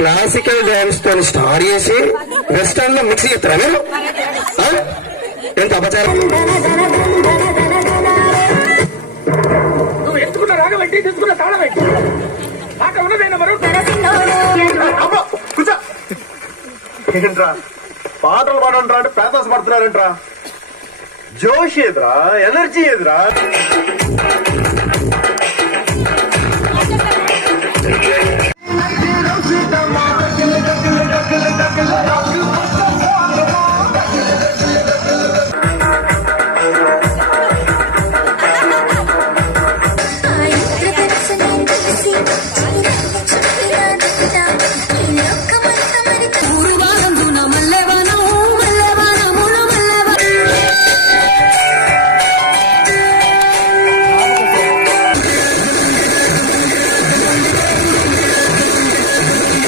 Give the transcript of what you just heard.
Classical dance తో start చేసి western లో మిక్స్ చేస్తారా మీరు? ఎంత అపచారం! నువ్వు ఎంచుకున్న రాగం పెట్టి తీసుకున్న తాళం పెట్టి మాట ఉన్నదైనా మరో ఏంట్రా పాటలు పాడంట్రా అంటే పేదాస్ పడుతున్నారంట్రా. జోష్ ఏదిరా, ఎనర్జీ ఏదిరా.